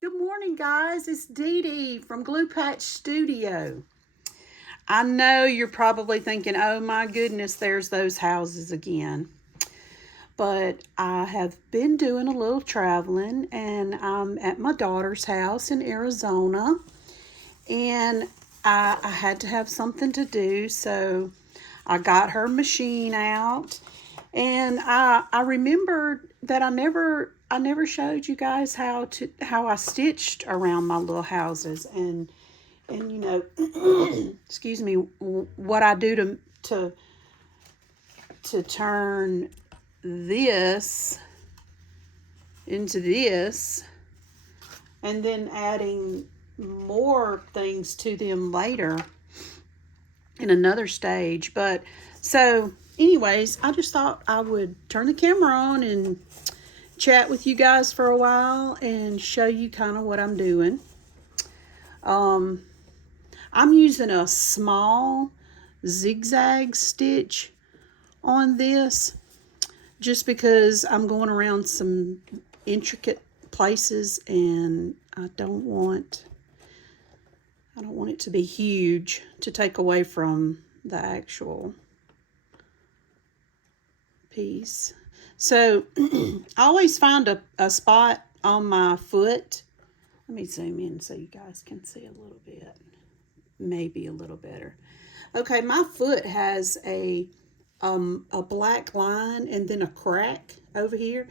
Good morning, guys. It's Dee Dee from Glue Patch Studio. I know you're probably thinking, oh my goodness, there's those houses again. But I have been doing a little traveling and I'm at my daughter's house in Arizona. And I had to have something to do, so I got her machine out. And I remembered that I never showed you guys how I stitched around my little houses and excuse me, what I do to turn this into this, and then adding more things to them later in another stage. But so anyways, I just thought I would turn the camera on and chat with you guys for a while and show you kind of what I'm doing. I'm using a small zigzag stitch on this just because I'm going around some intricate places and I don't want it to be huge to take away from the actual piece. So I always find a spot on my foot. Let me zoom in so you guys can see a little bit. Maybe a little better. Okay, my foot has a black line and then a crack over here.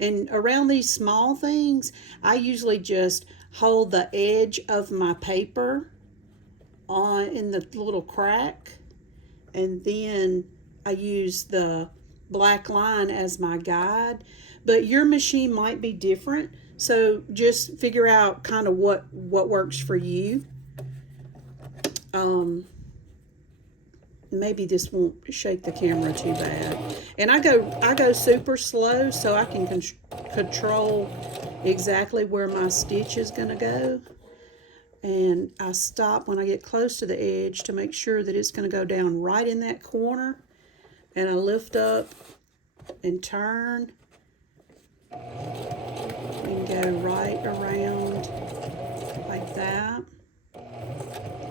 And around these small things, I usually just hold the edge of my paper on in the little crack, and then I use the black line as my guide. But your machine might be different, so just figure out kind of what works for you. Maybe this won't shake the camera too bad. And I go super slow so I can control exactly where my stitch is going to go. And I stop when I get close to the edge to make sure that it's going to go down right in that corner. And I lift up and turn and go right around like that.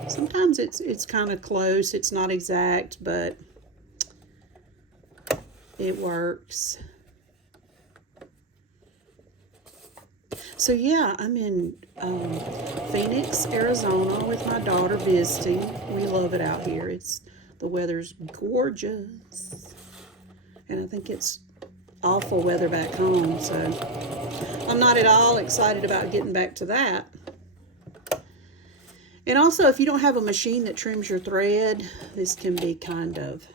Sometimes it's kind of close. It's not exact, but it works. So yeah, I'm in Phoenix, Arizona with my daughter visiting. We love it out here. The weather's gorgeous. And I think it's awful weather back home, so I'm not at all excited about getting back to that. And also, if you don't have a machine that trims your thread, this can be kind of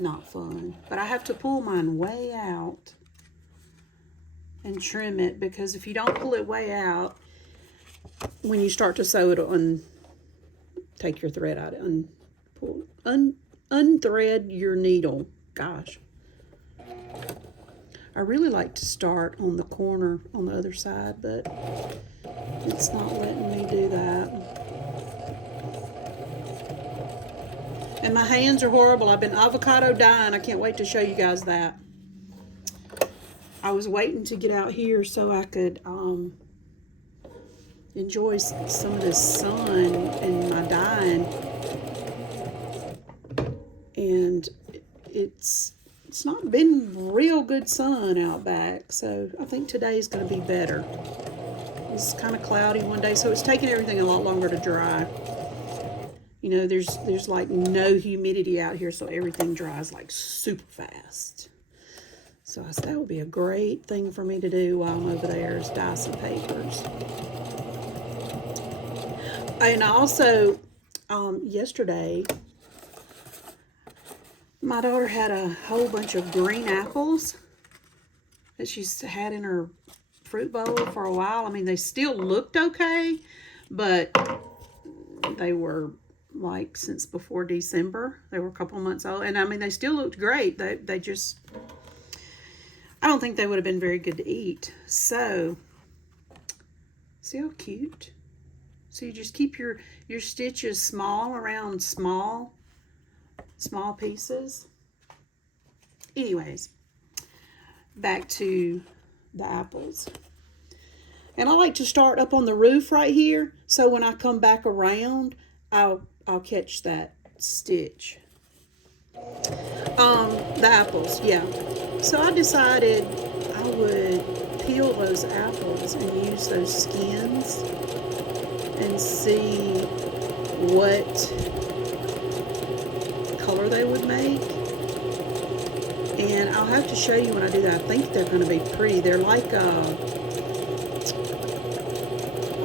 not fun. But I have to pull mine way out and trim it, because if you don't pull it way out, when you start to sew, it'll take your thread out and unthread your needle. Gosh. I really like to start on the corner on the other side, but it's not letting me do that. And my hands are horrible. I've been avocado dyeing. I can't wait to show you guys that. I was waiting to get out here so I could enjoy some of this sun and my dyeing. And it's not been real good sun out back, so I think today's going to be better. It's kind of cloudy one day, so it's taking everything a lot longer to dry. You know, there's like no humidity out here, so everything dries like super fast. So I said that would be a great thing for me to do while I'm over there, is dye some papers. And also, yesterday, my daughter had a whole bunch of green apples that she's had in her fruit bowl for a while. I mean, they still looked okay, but they were like since before December. They were a couple months old, and I mean, they still looked great. They just, I don't think they would have been very good to eat. So, see how cute? So you just keep your stitches small around small pieces. Anyways, back to the apples. And I like to start up on the roof right here, so when I come back around, I'll catch that stitch. The apples, yeah. So I decided I would peel those apples and use those skins and see what color they would make. And I'll have to show you when I do that. I think they're going to be pretty. They're like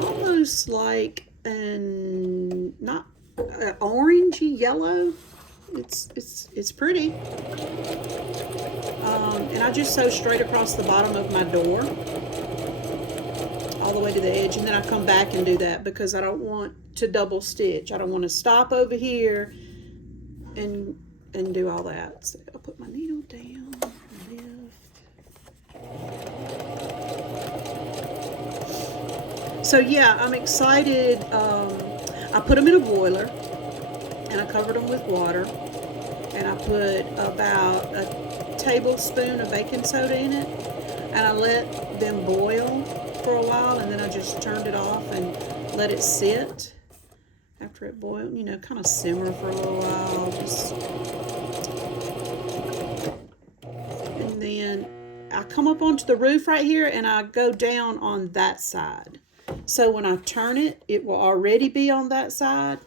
almost like not orangey yellow. It's pretty. And I just sew straight across the bottom of my door all the way to the edge, and then I come back and do that because I don't want to double stitch. I don't want to stop over here and do all that. So I'll put my needle down, lift. So yeah, I'm excited. I put them in a boiler and I covered them with water, and I put about a tablespoon of baking soda in it, and I let them boil for a while, and then I just turned it off and let it sit after it boiled, you know, kind of simmer for a little while. And then I come up onto the roof right here and I go down on that side. So when I turn it, it will already be on that side.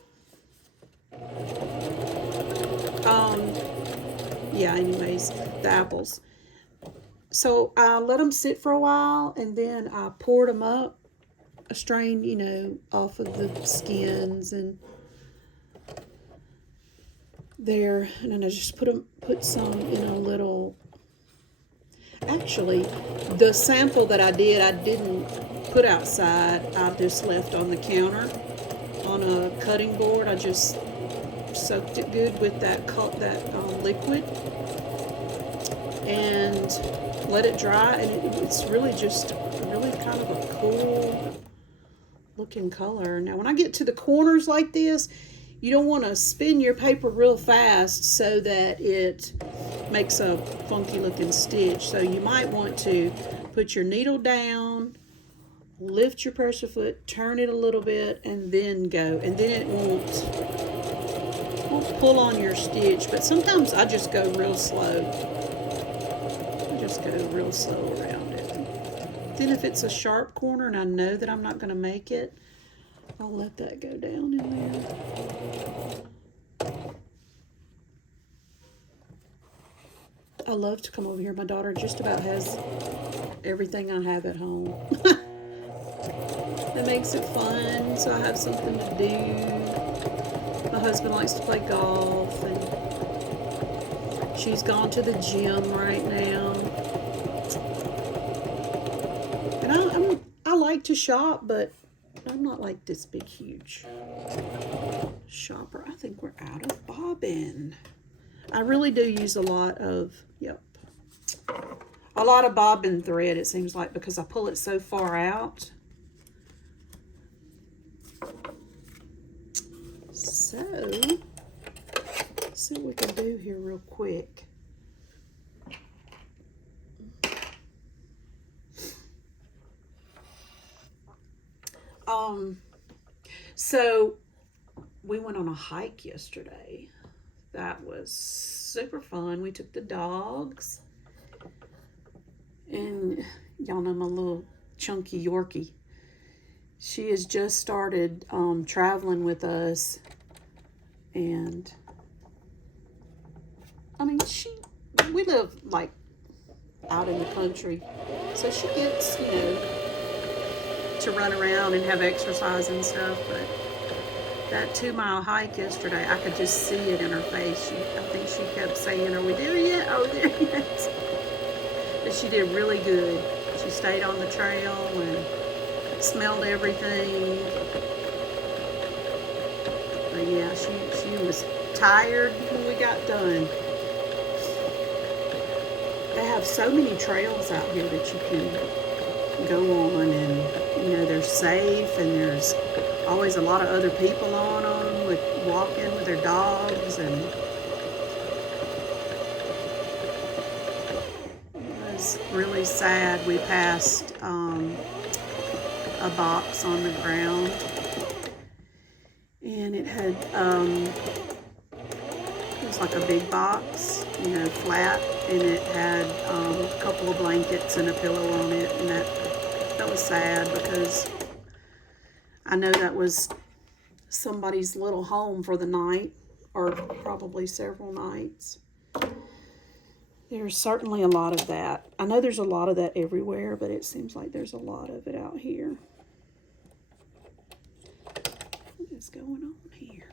Yeah, anyways, the apples. So I let them sit for a while, and then I poured them up. I strained, you know, off of the skins and there, and then I just put some in a little. Actually, the sample that I didn't put outside. I just left on the counter on a cutting board. I just soaked it good with that liquid and let it dry, and it's really just really kind of a cool looking color. Now when I get to the corners like this, you don't want to spin your paper real fast so that it makes a funky looking stitch. So you might want to put your needle down, lift your pressure foot, turn it a little bit, and then go, and then it won't pull on your stitch. But sometimes I just go real slow. Around it. Then if it's a sharp corner and I know that I'm not going to make it, I'll let that go down in there. I love to come over here. My daughter just about has everything I have at home. That makes it fun, so I have something to do. My husband likes to play golf, and she's gone to the gym right now. And I like to shop, but I'm not like this big, huge shopper. I think we're out of bobbin. I really do use a lot of bobbin thread, it seems like, because I pull it so far out. So, let's see what we can do here real quick. So we went on a hike yesterday. That was super fun. We took the dogs, and y'all know my little chunky Yorkie. She has just started traveling with us, and I mean, we live like out in the country, so she gets, you know, to run around and have exercise and stuff. But that 2-mile hike yesterday, I could just see it in her face. I think she kept saying, "Are we there yet? Are we there yet?" But she did really good. She stayed on the trail and smelled everything. But yeah, she was tired when we got done. They have so many trails out here that you can go on, and you know, they're safe, and there's always a lot of other people on them walking with their dogs, and it really sad. We passed a box on the ground, and it had it was like a big box, you know, flat, and it had a couple of blankets and a pillow on it, and that was sad because I know that was somebody's little home for the night, or probably several nights. There's certainly a lot of that. I know there's a lot of that everywhere, but it seems like there's a lot of it out here. What is going on here?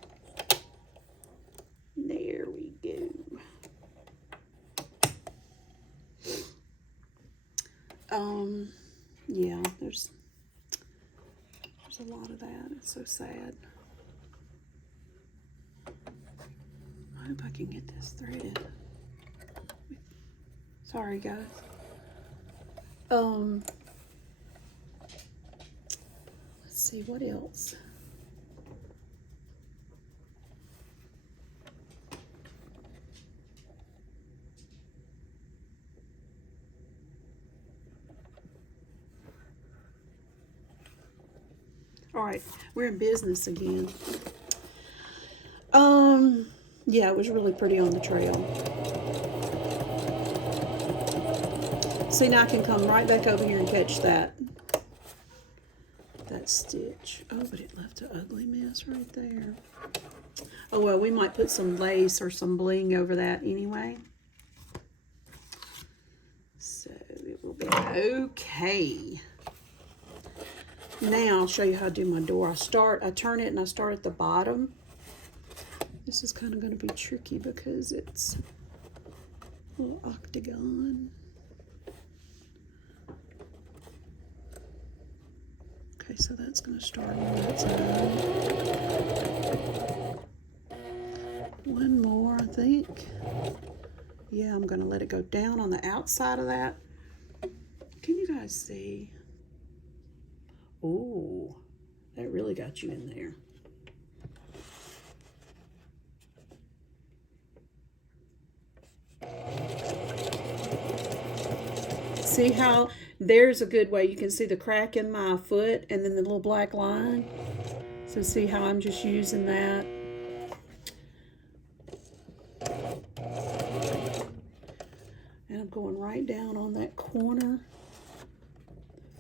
There we go. Yeah, there's a lot of that. It's so sad. I hope I can get this threaded. Sorry, guys. Let's see what else. All right, we're in business again. Yeah, it was really pretty on the trail. See, now I can come right back over here and catch that stitch. Oh, but it left an ugly mess right there. Oh, well, we might put some lace or some bling over that anyway. So it will be okay. Now I'll show you how to do my door. I turn it and I start at the bottom. This is kind of going to be tricky because it's a little octagon. Okay, so that's going to start on that side. One more, I think. Yeah, I'm going to let it go down on the outside of that. Can you guys see? Oh, that really got you in there. See how there's a good way you can see the crack in my foot and then the little black line. So see how I'm just using that. And I'm going right down on that corner.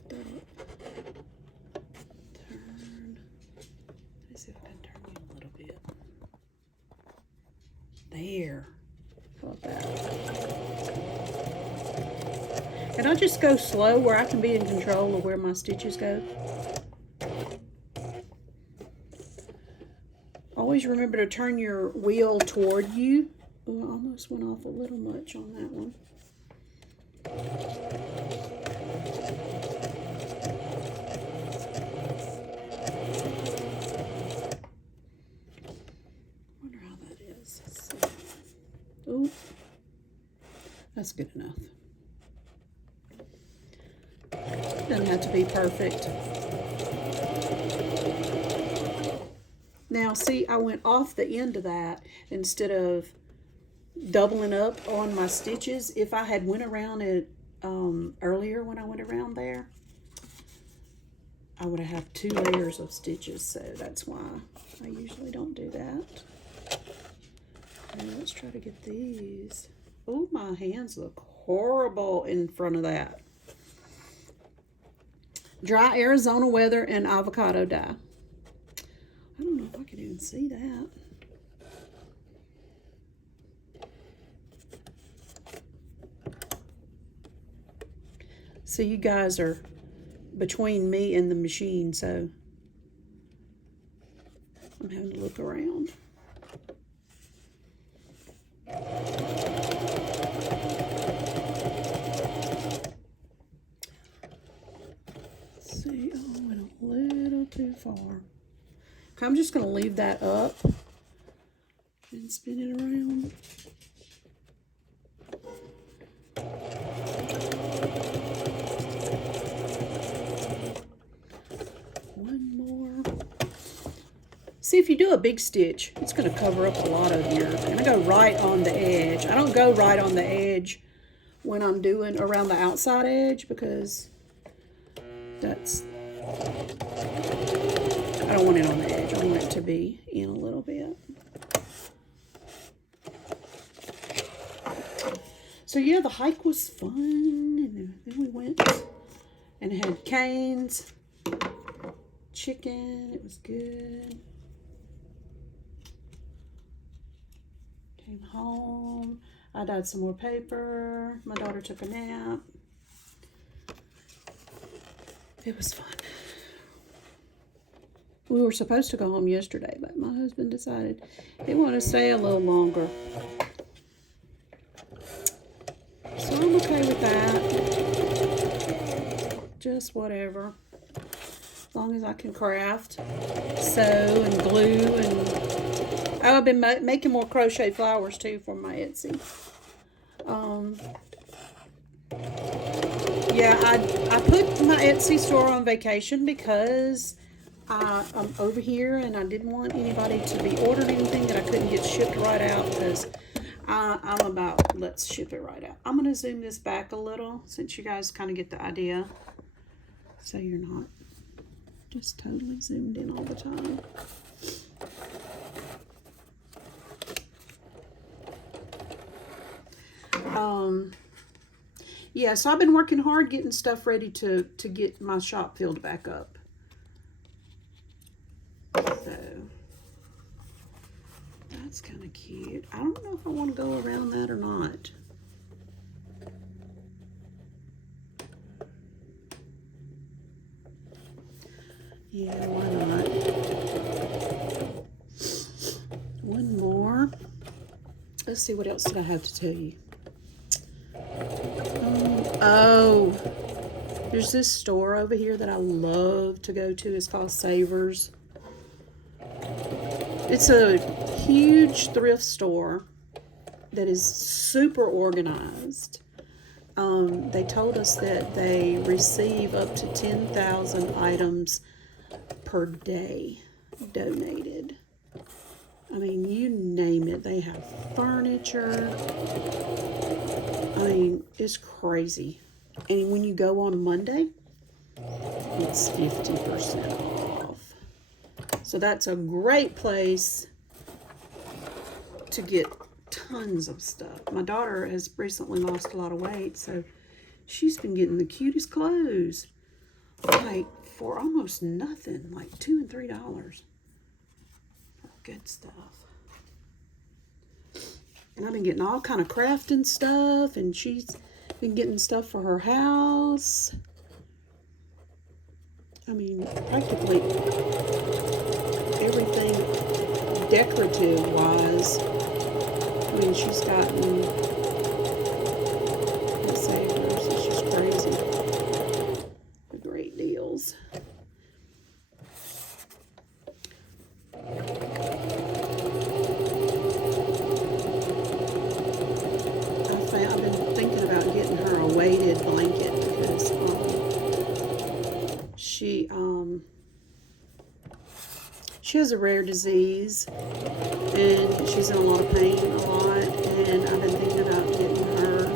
Turn. Let's see if I can turn you a little bit. There. How about that? And I'll just go slow where I can be in control of where my stitches go. Always remember to turn your wheel toward you. Oh, I almost went off a little much on that one. Wonder how that is. Oh, that's good enough. Doesn't have to be perfect. Now see, I went off the end of that instead of doubling up on my stitches. If I had went around it earlier when I went around there, I would have 2 layers of stitches, so that's why I usually don't do that. And let's try to get these. Oh, my hands look horrible in front of that. Dry Arizona weather and avocado dye. I don't know if I can even see that. So you guys are between me and the machine, so I'm having to look around. See, oh, I went a little too far. Okay, I'm just going to leave that up and spin it around. One more. See, if you do a big stitch, it's going to cover up a lot of your, and I go right on the edge. I don't go right on the edge when I'm doing around the outside edge, because that's, I don't want it on the edge. I want it to be in a little bit. So yeah, the hike was fun, and then we went and had canes, chicken. It was good. Came home. I dyed some more paper. My daughter took a nap. It was fun. We were supposed to go home yesterday, but my husband decided he wanted to stay a little longer. So I'm okay with that. Just whatever. As long as I can craft, sew, and glue, and oh, I've been making more crochet flowers too for my Etsy. Yeah, I put my Etsy store on vacation because I'm over here and I didn't want anybody to be ordering anything that I couldn't get shipped right out, because I'm about, let's ship it right out. I'm going to zoom this back a little since you guys kind of get the idea, so you're not just totally zoomed in all the time. Yeah, so I've been working hard getting stuff ready to get my shop filled back up. So that's kind of cute. I don't know if I want to go around that or not. Yeah, why not? One more. Let's see, what else did I have to tell you? Oh, there's this store over here that I love to go to. It's called Savers. It's a huge thrift store that is super organized. They told us that they receive up to 10,000 items per day donated. I mean, you name it. They have furniture. I mean, it's crazy. And when you go on Monday, it's 50% off. So that's a great place to get tons of stuff. My daughter has recently lost a lot of weight, so she's been getting the cutest clothes, like for almost nothing, like $2 and $3 for good stuff. And I've been getting all kind of crafting stuff, and she's been getting stuff for her house. I mean, practically everything decorative wise. I mean, she's gotten the Savers. It's just crazy. The great deals. I've been thinking about getting her a weighted blanket, because she has a rare disease, and she's in a lot of pain a lot, and I've been thinking about getting her,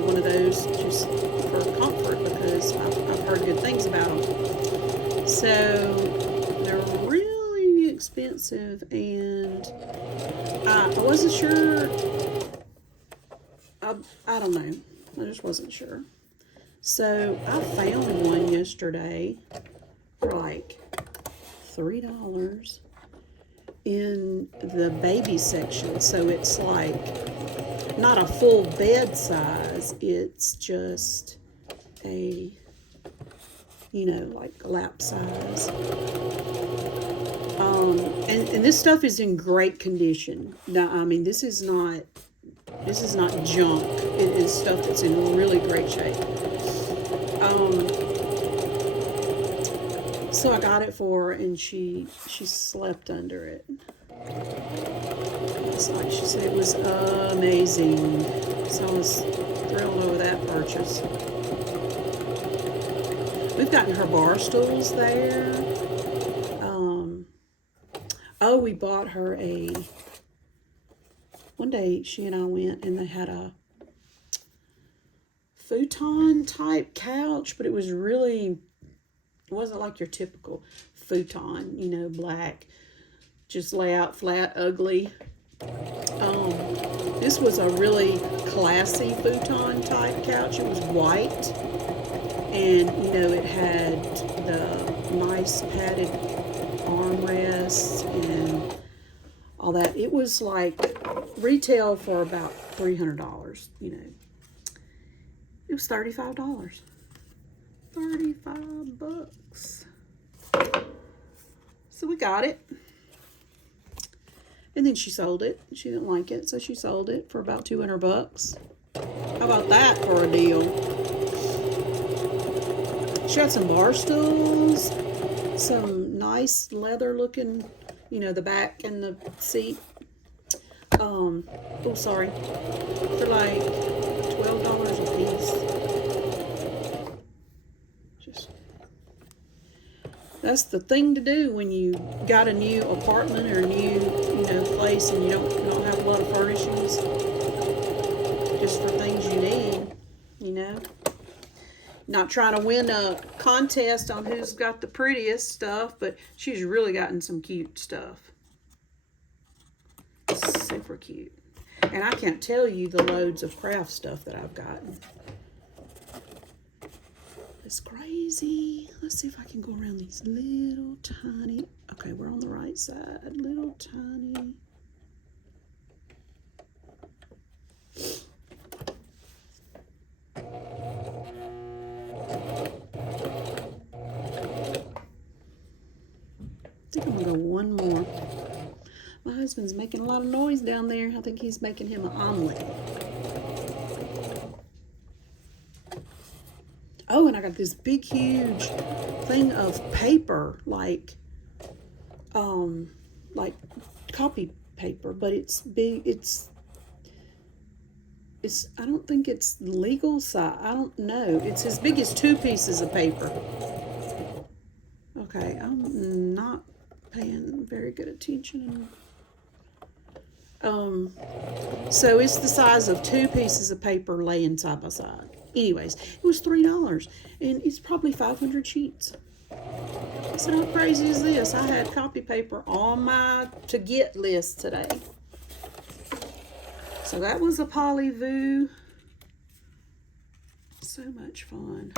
one of those just for comfort, because I've heard good things about them. So they're really expensive, and I wasn't sure. I don't know. I just wasn't sure. So I found one yesterday for like $3 in the baby section. So it's like not a full bed size. It's just a, like lap size. And this stuff is in great condition. Now, I mean, this is not junk. It is stuff that's in really great shape. So I got it for her, and she slept under it. It's like she said it was amazing. So I was thrilled over that purchase. We've gotten her bar stools there. We bought her one day she and I went, and they had futon type couch, but it was really, it wasn't like your typical futon, you know, black, just lay out flat, ugly. This was a really classy futon type couch. It was white, and you know, it had the nice padded armrests and all that. It was like retail for about $300, you know. It was $35. 35 bucks. So we got it. And then she sold it. She didn't like it, so she sold it for about 200 bucks. How about that for a deal? She had some bar stools, some nice leather looking, you know, the back and the seat. Oh, sorry. For like $12 a piece. Just, that's the thing to do when you got a new apartment or a new, you know, place and you don't have a lot of furnishings. Just for things you need, you know. Not trying to win a contest on who's got the prettiest stuff, but she's really gotten some cute stuff. Super cute. And I can't tell you the loads of craft stuff that I've gotten. It's crazy. Let's see if I can go around these little tiny. Okay, we're on the right side. Little tiny. I think I'm gonna go one more. My husband's making a lot of noise down there. I think he's making him an omelet. Oh, and I got this big, huge thing of paper, like copy paper, but it's big. It's. I don't think it's legal size. I don't know. It's as big as 2 pieces of paper. Okay, I'm not paying very good attention. So it's the size of 2 pieces of paper laying side by side. Anyways, it was $3, and it's probably 500 sheets. I said, how crazy is this? I had copy paper on my to-get list today. So that was a Polyvoo. So much fun.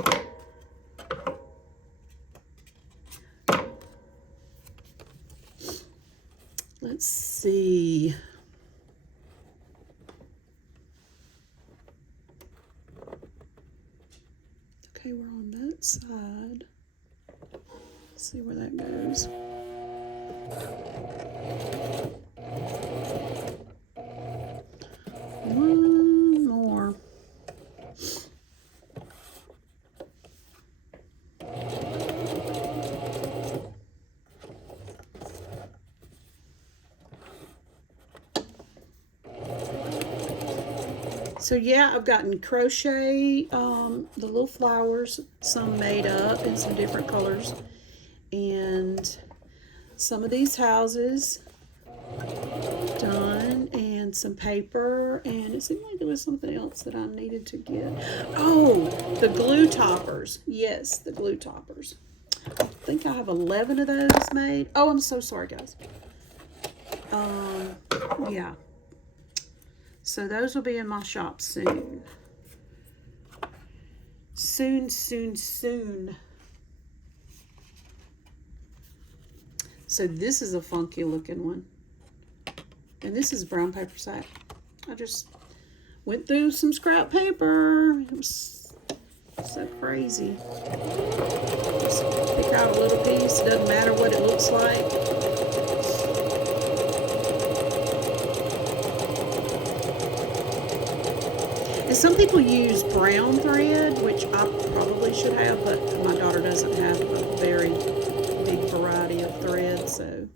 Let's see. Okay, we're on that side. Let's see where that goes. One more. So yeah, I've gotten crochet, the little flowers, some made up in some different colors, and some of these houses done, and some paper, and it seemed like there was something else that I needed to get. Oh, the glue toppers. Yes, the glue toppers. I think I have 11 of those made. Oh, I'm so sorry, guys. Yeah. So those will be in my shop soon. Soon, soon, soon. So this is a funky looking one. And this is brown paper sack. I just went through some scrap paper. It was so crazy. Just pick out a little piece. It doesn't matter what it looks like. And some people use brown thread, which I probably should have, but my daughter doesn't have a very big variety of thread, so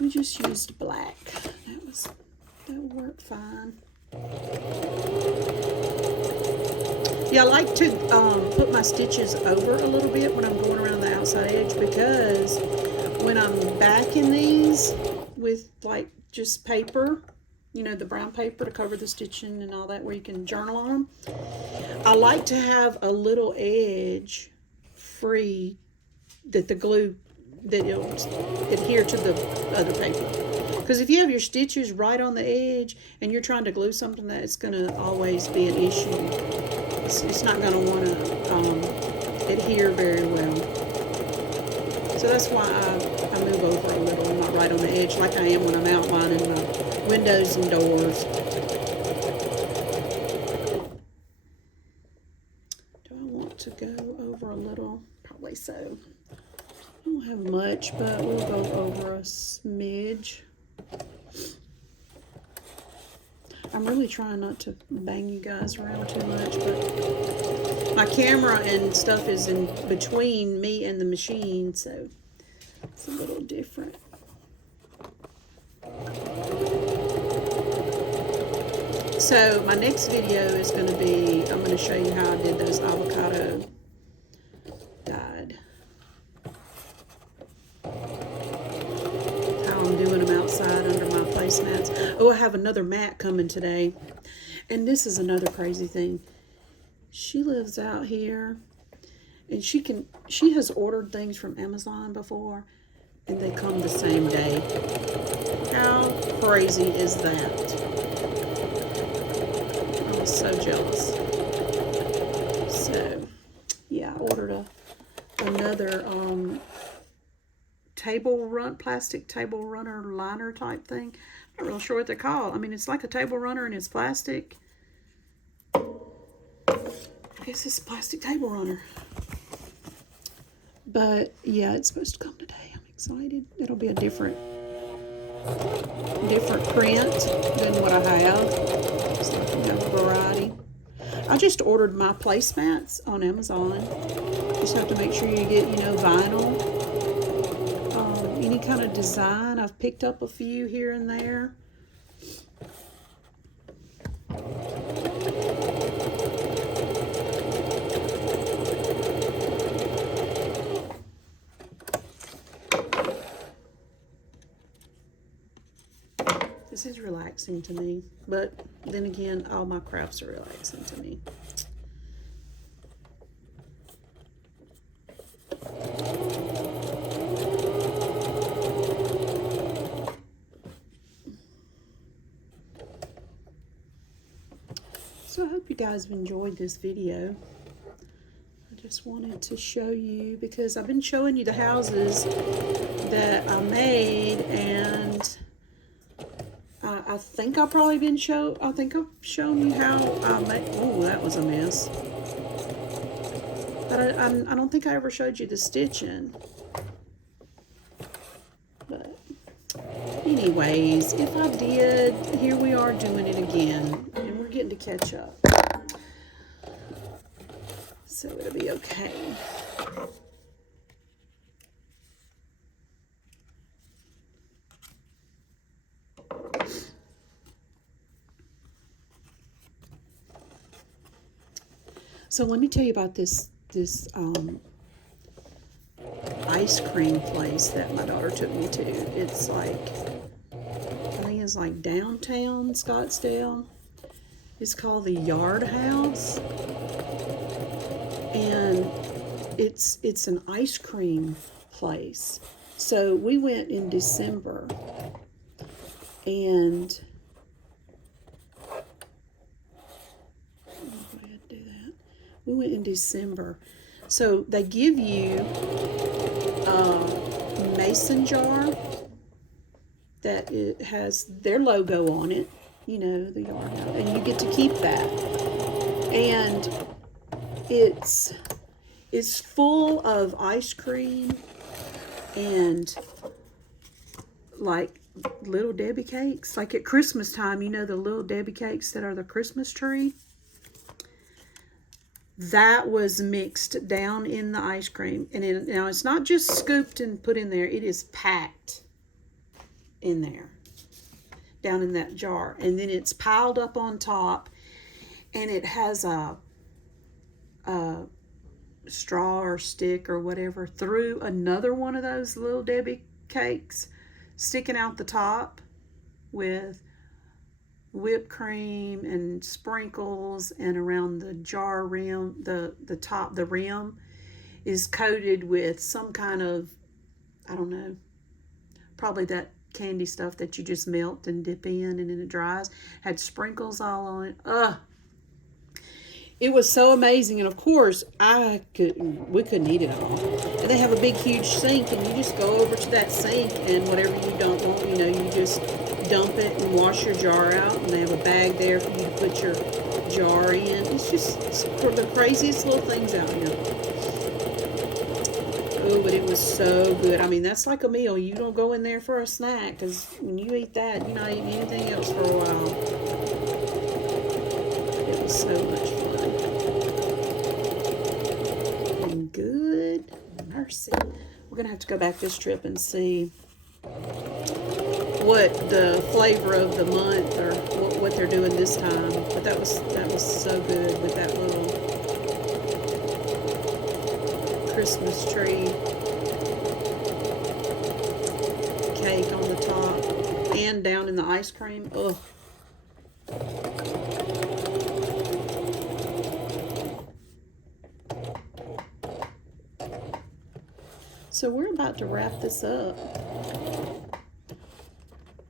we just used black. That worked fine. Yeah, I like to put my stitches over a little bit when I'm going around the outside edge, because when I'm backing these with like just paper, you know, the brown paper to cover the stitching and all that, where you can journal on them. I like to have a little edge free that the glue, that it'll adhere to the other paper. Because if you have your stitches right on the edge and you're trying to glue something, that's going to always be an issue. It's not going to want to adhere very well. So that's why I move over a little. I'm not right on the edge like I am when I'm outlining my windows and doors. Do I want to go over a little? Probably so. I don't have much, but we'll go over a smidge. I'm really trying not to bang you guys around too much, but my camera and stuff is in between me and the machine, so it's a little different. So my next video is going to be, I'm going to show you how I did those avocado dyed. How I'm doing them outside under my placemats. Oh, I have another mat coming today. And this is another crazy thing. She lives out here, and she has ordered things from Amazon before, and they come the same day. How crazy is that? I'm so jealous. So, yeah, I ordered another plastic table runner liner type thing. I'm not real sure what they're called. I mean, it's like a table runner and it's plastic. I guess it's a plastic table runner. But yeah, it's supposed to come today. I'm excited. It'll be a different print than what I have. So I can have a variety. I just ordered my placemats on Amazon. Just have to make sure you get, vinyl. Any kind of design. I've picked up a few here and there. This is relaxing to me, but then again, all my crafts are relaxing to me. So I hope you guys have enjoyed this video. I just wanted to show you, because I've been showing you the houses that I made, and I think I've shown you how I made. Oh, that was a mess. But I don't think I ever showed you the stitching. But anyways, if I did, here we are doing it again, and we're getting to catch up. So it'll be okay. So let me tell you about this ice cream place that my daughter took me to. It's like, I think it's like downtown Scottsdale. It's called the Yard House, and it's an ice cream place. So we went in December, and we went in December. So they give you a mason jar that it has their logo on it, the Yard House, and you get to keep that. And it's full of ice cream and like little Debbie cakes. Like at Christmas time, the little Debbie cakes that are the Christmas tree. That was mixed down in the ice cream. And now it's not just scooped and put in there. It is packed in there, down in that jar. And then it's piled up on top. And it has a straw or stick or whatever through another one of those little Debbie cakes, sticking out the top with whipped cream and sprinkles, and around the jar rim, the top, the rim is coated with some kind of, I don't know, probably that candy stuff that you just melt and dip in and then it dries. Had sprinkles all on it. Ugh. It was so amazing, and of course, we couldn't eat it all. And they have a big, huge sink, and you just go over to that sink, and whatever you don't want, you just dump it and wash your jar out, and they have a bag there for you to put your jar in. It's the craziest little things out here. Oh, but it was so good. I mean, that's like a meal. You don't go in there for a snack, because when you eat that, you're not eating anything else for a while. It was so much fun. Good mercy. We're gonna have to go back this trip and see what the flavor of the month, or what they're doing this time. But that was so good with that little Christmas tree cake on the top and down in the ice cream. Ugh. So we're about to wrap this up.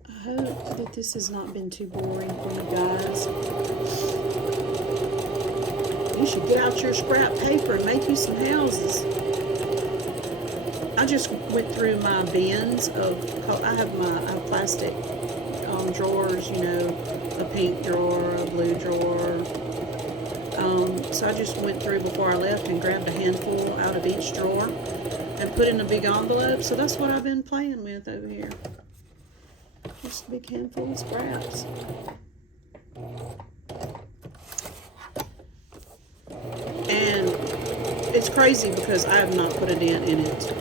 I hope that this has not been too boring for you guys. You should get out your scrap paper and make you some houses. I just went through my bins of, I have my plastic drawers, a pink drawer, a blue drawer. So I just went through before I left and grabbed a handful out of each drawer and put in a big envelope. So that's what I've been playing with over here. Just a big handful of scraps. And it's crazy because I have not put a dent in it.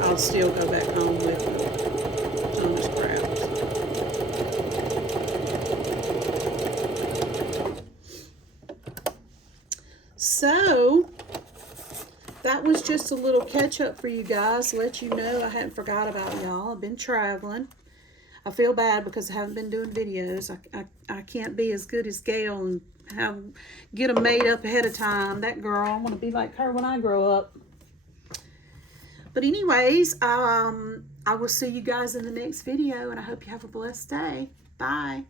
I'll still go back home with a ton of scraps. So that was just a little catch up for you guys to let you know I hadn't forgot about y'all. I've been traveling. I feel bad because I haven't been doing videos. I can't be as good as Gail and get them made up ahead of time. That girl, I want to be like her when I grow up. But anyways, I will see you guys in the next video, and I hope you have a blessed day. Bye.